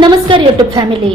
नमस्कार YouTube family.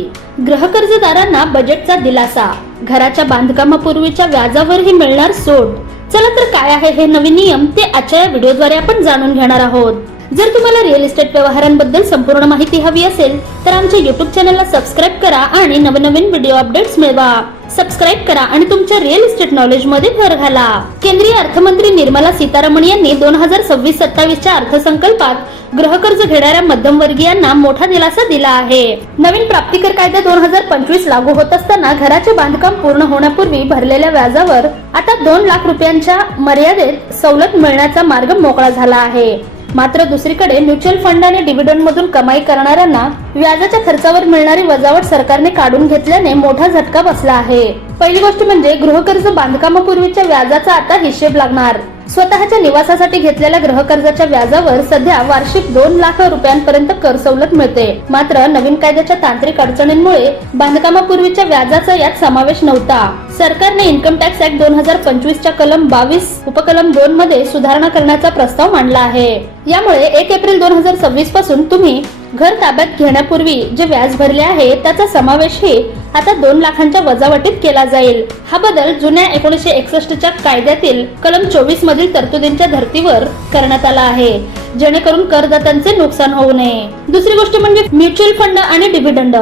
गृहकर्जदारांना बजेटचा दिलासा, घराच्या बांधकामापूर्वीच्या व्याजावरही मिळणार सूट. चला तर काय आहे हे नवीन नियम ते आजच्या या व्हिडिओद्वारे आपण जाणून घेणार आहोत. जर तुम्हाला रिअल इस्टेट व्यवहारांबद्दल संपूर्ण माहिती हवी असेल तर आमच्या युट्यूब चॅनलला सबस्क्राईब करा आणि नवनवीन व्हिडिओ अपडेट्स मिळवा. सबस्क्राईब करा आणि तुमच्या रिअल इस्टेट नॉलेज मध्ये भर घाला. केंद्रीय अर्थमंत्री निर्मला सीतारामन यांनी 2026-27 च्या अर्थसंकल्पात गृहकर्ज घेणाऱ्या मध्यमवर्गीयांना मोठा दिलासा दिला आहे. नवीन प्राप्तिकर कायदा 2025 लागू होत असताना घराचे बांधकाम पूर्ण होण्यापूर्वी भरलेल्या व्याजावर आता 2 लाख रुपयांच्या मर्यादेत सवलत मिळण्याचा मार्ग मोकळा झाला आहे. मात्र दुसरीकडे म्युच्युअल फंड आणि डिव्हिडंड मधून कमाई करणाऱ्यांना व्याजाच्या खर्चावर मिळणारी वजावट सरकारने काढून घेतल्याने मोठा झटका बसला आहे. पहिली गोष्ट म्हणजे गृहकर्ज बांधकामापूर्वीच्या व्याजाचा आता हिशेब लागणार. स्वतःच्या निवासासाठी घेतलेल्या गृहकर्जाच्या व्याजावर सध्या वार्षिक 2 लाख रुपयांपर्यंत कर सवलत मिळते. मात्र नवीन कायद्याच्या तांत्रिक अडचणींमुळे बांधकामापूर्वीच्या व्याजाचा यात समावेश नव्हता. सरकारने इन्कम टॅक्स ऍक्ट 2025 च्या कलम 22 उपकलम 2 मध्ये सुधारणा करण्याचा प्रस्ताव मांडला आहे. यामुळे 1 एप्रिल 2026 पासून तुम्ही घर ताब्यात घेण्यापूर्वी जे व्याज भरले आहे त्याचा समावेशही आता 2 लाखांच्या वजावटीत केला जाईल. हा बदल जुन्या 1961 च्या कायद्यातील कलम 24 मधील तरतुदींच्या धर्तीवर करण्यात आला आहे, जेणेकरून करदात्यांचे नुकसान होऊ नये. दुसरी गोष्ट म्हणजे म्युच्युअल फंड आणि डिव्हिडंड.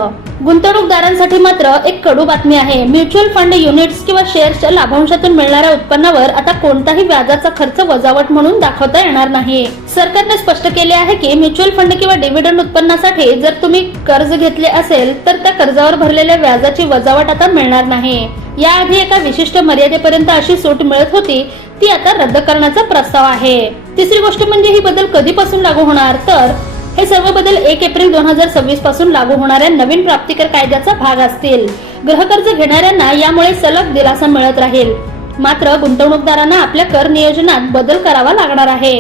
गुंतवणूकदारांसाठी मात्र एक कडू बातमी आहे. म्युच्युअल फंड युनिट्स किंवा शेअर्सच्या लाभांशातून मिळणाऱ्या उत्पन्नावर आता कोणताही व्याजाचा खर्च वजावट म्हणून दाखवता येणार नाही. सरकारने स्पष्ट केले आहे की म्युच्युअल फंड किंवा डिव्हिडंड उत्पन्नासाठी जर तुम्ही कर्ज घेतले असेल तर त्या कर्जावर भरलेल्या व्याजाची वजावट आता मिळणार नाही. याआधी एका विशिष्ट मर्यादेपर्यंत अशी सूट मिळत होती, ती आता रद्द करण्याचा प्रस्ताव आहे. तिसरी गोष्ट म्हणजे ही बदल कधीपासून लागू होणार, तर हे सर्व बदल 1 एप्रिल 2026 पासून लागू होणाऱ्या नवीन प्राप्तिकर कायद्याचा भाग असतील. गृहकर्ज घेणाऱ्यांना यामुळे सलग दिलासा मिळत राहील. मात्र गुंतवणूकदारांना आपल्या कर नियोजनात बदल करावा लागणार आहे.